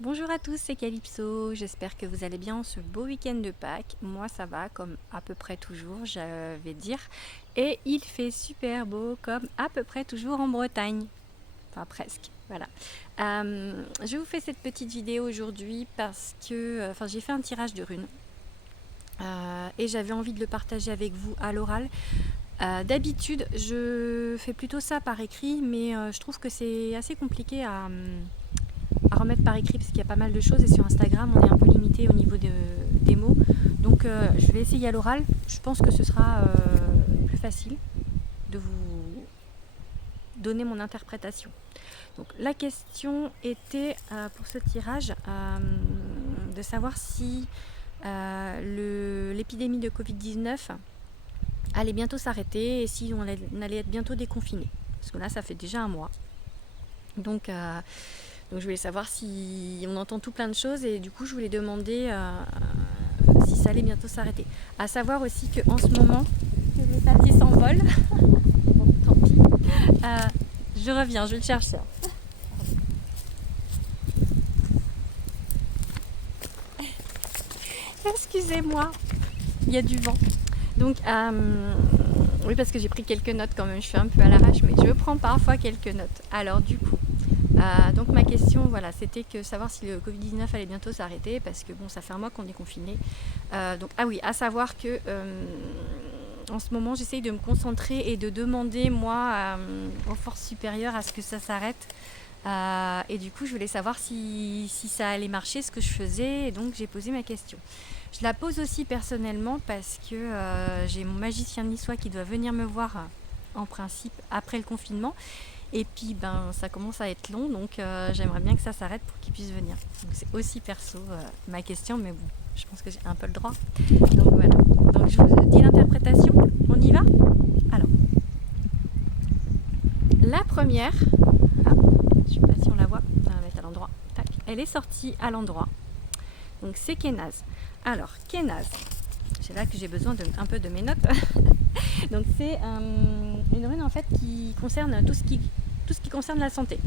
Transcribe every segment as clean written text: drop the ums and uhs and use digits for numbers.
Bonjour à tous, c'est Calypso, j'espère que vous allez bien en ce beau week-end de Pâques. Moi ça va comme à peu près toujours, je vais dire. Et il fait super beau comme à peu près toujours en Bretagne. Enfin presque, voilà. Je vous fais cette petite vidéo aujourd'hui parce que j'ai fait un tirage de runes. Et j'avais envie de le partager avec vous à l'oral. D'habitude, je fais plutôt ça par écrit, mais je trouve que c'est assez compliqué à remettre par écrit parce qu'il y a pas mal de choses et sur Instagram on est un peu limité au niveau des mots, donc je vais essayer à l'oral. Je pense que ce sera plus facile de vous donner mon interprétation. Donc la question était pour ce tirage de savoir si l'épidémie de Covid-19 allait bientôt s'arrêter et si on allait être bientôt déconfiné, parce que là ça fait déjà un mois. Donc je voulais savoir si on entend tout plein de choses et du coup je voulais demander si ça allait bientôt s'arrêter. À savoir aussi qu'en ce moment, que mes papiers s'envolent. Bon, tant pis. Je reviens, je vais le chercher. Excusez-moi, il y a du vent. Donc oui, parce que j'ai pris quelques notes quand même, je suis un peu à l'arrache, mais je prends parfois quelques notes. Alors du coup, donc ma question, voilà, c'était que savoir si le Covid-19 allait bientôt s'arrêter, parce que bon, ça fait un mois qu'on est confiné. Donc ah oui, à savoir que en ce moment, j'essaye de me concentrer et de demander moi aux forces supérieures à ce que ça s'arrête. Et du coup, je voulais savoir si ça allait marcher, ce que je faisais, et donc j'ai posé ma question. Je la pose aussi personnellement parce que j'ai mon magicien niçois qui doit venir me voir en principe après le confinement. Et puis ça commence à être long, donc j'aimerais bien que ça s'arrête pour qu'il puisse venir. Donc c'est aussi perso ma question, mais bon, je pense que j'ai un peu le droit. Donc voilà. Donc je vous dis l'interprétation. On y va ? Alors, la première, hop, je sais pas si on la voit, on va la mettre à l'endroit. Tac. Elle est sortie à l'endroit. Donc c'est Kenaz. Alors Kenaz, c'est là que j'ai besoin un peu de mes notes. Donc c'est une rune en fait qui concerne tout ce qui concerne la santé.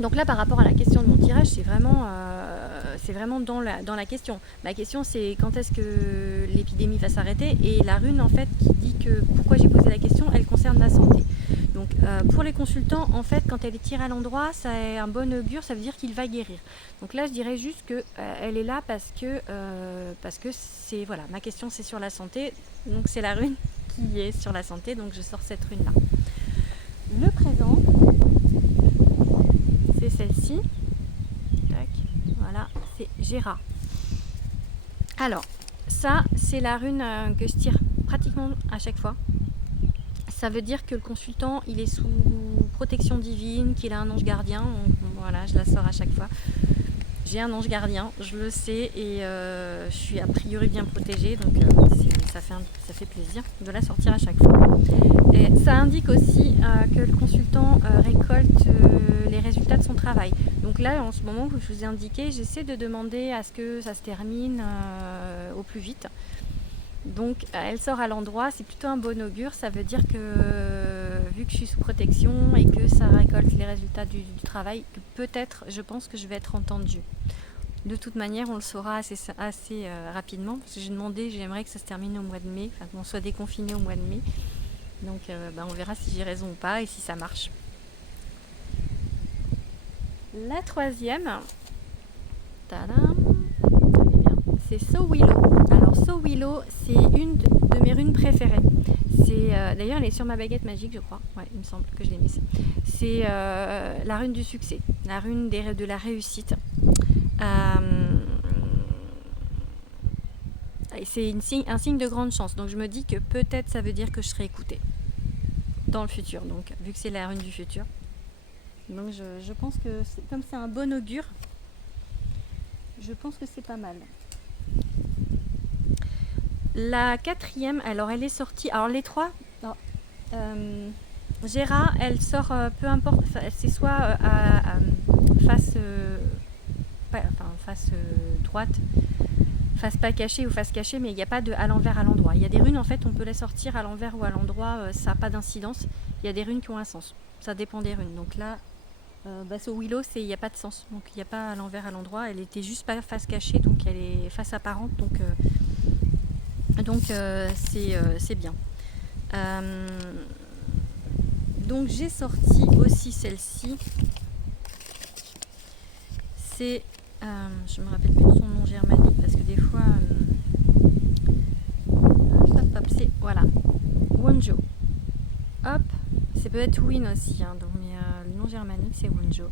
Donc là par rapport à la question de mon tirage, c'est vraiment dans la question. Ma question c'est quand est-ce que l'épidémie va s'arrêter, et la rune en fait qui dit que pourquoi j'ai posé la question, elle concerne la santé. Donc pour les consultants, en fait, quand elle est tirée à l'endroit, ça est un bon augure, ça veut dire qu'il va guérir. Donc là, je dirais juste que elle est là parce que c'est voilà, ma question c'est sur la santé, donc c'est la rune qui est sur la santé, donc je sors cette rune là. Le présent, c'est celle-ci. Tac, voilà, c'est Gera. Alors, ça, c'est la rune que je tire pratiquement à chaque fois. Ça veut dire que le consultant, il est sous protection divine, qu'il a un ange gardien. Donc, voilà, je la sors à chaque fois. J'ai un ange gardien, je le sais, et je suis a priori bien protégée, donc ça fait plaisir de la sortir à chaque fois. Et ça indique aussi que le consultant récolte les résultats de son travail. Donc là, en ce moment, comme je vous ai indiqué, j'essaie de demander à ce que ça se termine au plus vite. Donc elle sort à l'endroit, c'est plutôt un bon augure, ça veut dire que vu que je suis sous protection et que ça récolte les résultats du travail, que peut-être, je pense que je vais être entendue. De toute manière, on le saura assez rapidement, parce que j'ai demandé, j'aimerais que ça se termine au mois de mai, enfin qu'on soit déconfiné au mois de mai. Donc on verra si j'ai raison ou pas et si ça marche. La troisième, tadam, c'est So Willow. Alors So Willow, c'est une de mes runes préférées. D'ailleurs, elle est sur ma baguette magique, je crois. Ouais, il me semble que je l'ai mise. C'est la rune du succès, la rune de la réussite. C'est un signe de grande chance. Donc je me dis que peut-être ça veut dire que je serai écoutée dans le futur. Donc vu que c'est la rune du futur. Donc je pense que comme c'est un bon augure, je pense que c'est pas mal. La quatrième, alors elle est sortie. Alors les trois, Gera, elle sort peu importe, c'est soit face droite, face pas cachée ou face cachée, mais il n'y a pas de à l'envers à l'endroit. Il y a des runes en fait, on peut les sortir à l'envers ou à l'endroit, ça n'a pas d'incidence. Il y a des runes qui ont un sens. Ça dépend des runes. Donc là, ce Willow, il n'y a pas de sens. Donc il n'y a pas à l'envers à l'endroit. Elle était juste pas face cachée, donc elle est face apparente. Donc c'est bien. Donc j'ai sorti aussi celle-ci. C'est, je me rappelle plus de son nom germanique parce que des fois, c'est voilà, Wonjo. Hop, c'est peut-être Win aussi, hein, donc, mais le nom germanique c'est Wonjo.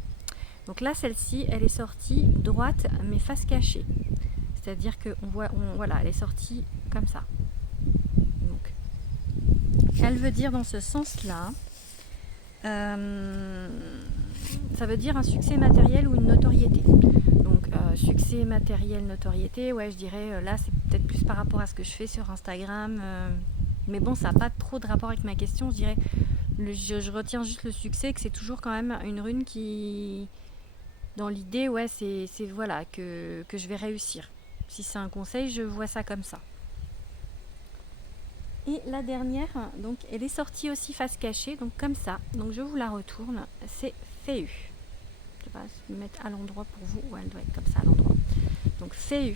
Donc là, celle-ci, elle est sortie droite mais face cachée. C'est-à-dire que voilà, elle est sortie comme ça. Donc, elle veut dire dans ce sens-là, ça veut dire un succès matériel ou une notoriété. Donc succès matériel, notoriété, ouais, je dirais là c'est peut-être plus par rapport à ce que je fais sur Instagram. Mais bon, ça n'a pas trop de rapport avec ma question. Je dirais, je retiens juste le succès, que c'est toujours quand même une rune qui, dans l'idée, ouais, c'est voilà que je vais réussir. Si c'est un conseil, je vois ça comme ça. Et la dernière, donc elle est sortie aussi face cachée, donc comme ça. Donc je vous la retourne, c'est Féu. Je sais pas si mettre à l'endroit pour vous, ou elle doit être comme ça à l'endroit. Donc Féu.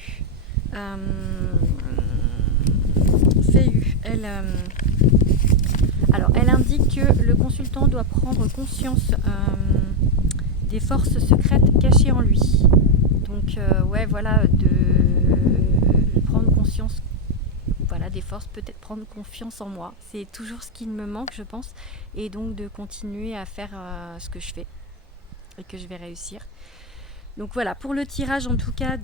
Féu, alors elle indique que le consultant doit prendre conscience des forces secrètes cachées en lui. Donc ouais, voilà, de prendre conscience, voilà, des forces, peut-être prendre confiance en moi. C'est toujours ce qui me manque, je pense, et donc de continuer à faire ce que je fais et que je vais réussir. Donc voilà, pour le tirage en tout cas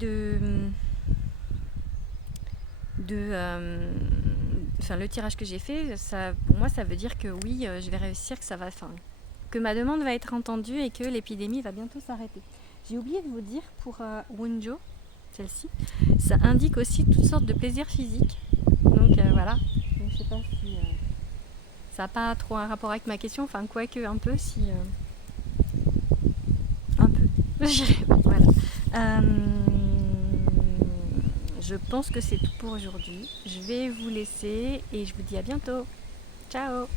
le tirage que j'ai fait, ça, pour moi ça veut dire que oui, je vais réussir, que ça va, que ma demande va être entendue et que l'épidémie va bientôt s'arrêter. J'ai oublié de vous dire pour Wonjo, celle-ci, ça indique aussi toutes sortes de plaisirs physiques. Donc voilà, donc, je sais pas si ça n'a pas trop un rapport avec ma question, enfin quoique un peu, si un peu, voilà. Je pense que c'est tout pour aujourd'hui. Je vais vous laisser et je vous dis à bientôt. Ciao!